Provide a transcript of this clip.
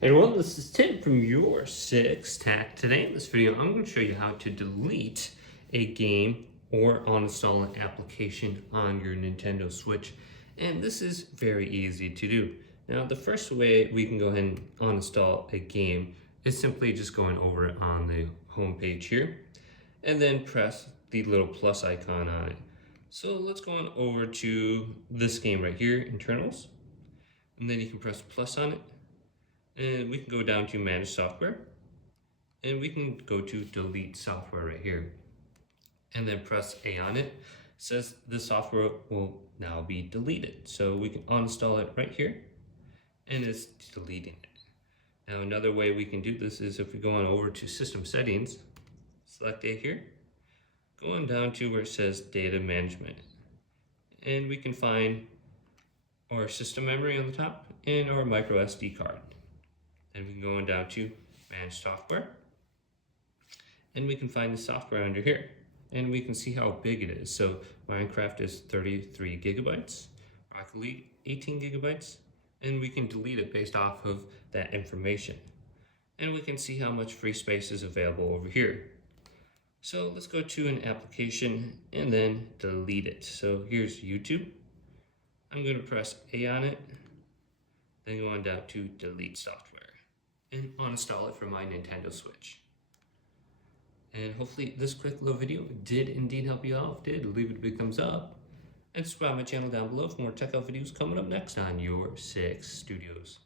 Hey everyone, this is Tim from Your Six Tech. Today in this video, I'm going to show you how to delete a game or uninstall an application on your Nintendo Switch. And this is very easy to do. Now, the first way we can go ahead and uninstall a game is simply just going over on the home page here and then press the little plus icon on it. So let's go on over to this game right here, Internals, and then you can press plus on it. And we can go down to manage software and we can go to delete software right here and then press A on it. It says the software will now be deleted. So we can uninstall it right here and it's deleting it. Now another way we can do this is if we go on over to system settings, select A here, go on down to where it says data management, and we can find our system memory on the top and our micro SD card. Then we can go on down to manage software and we can find the software under here and we can see how big it is. So Minecraft is 33 gigabytes, Rocket League 18 gigabytes, and we can delete it based off of that information. And we can see how much free space is available over here. So let's go to an application and then delete it. So here's YouTube. I'm going to press A on it, then go on down to delete software and uninstall it from my Nintendo Switch. And hopefully this quick little video did indeed help you out. If it did, leave it a big thumbs up and subscribe to my channel down below for more tech out videos coming up next on Your Six Studios.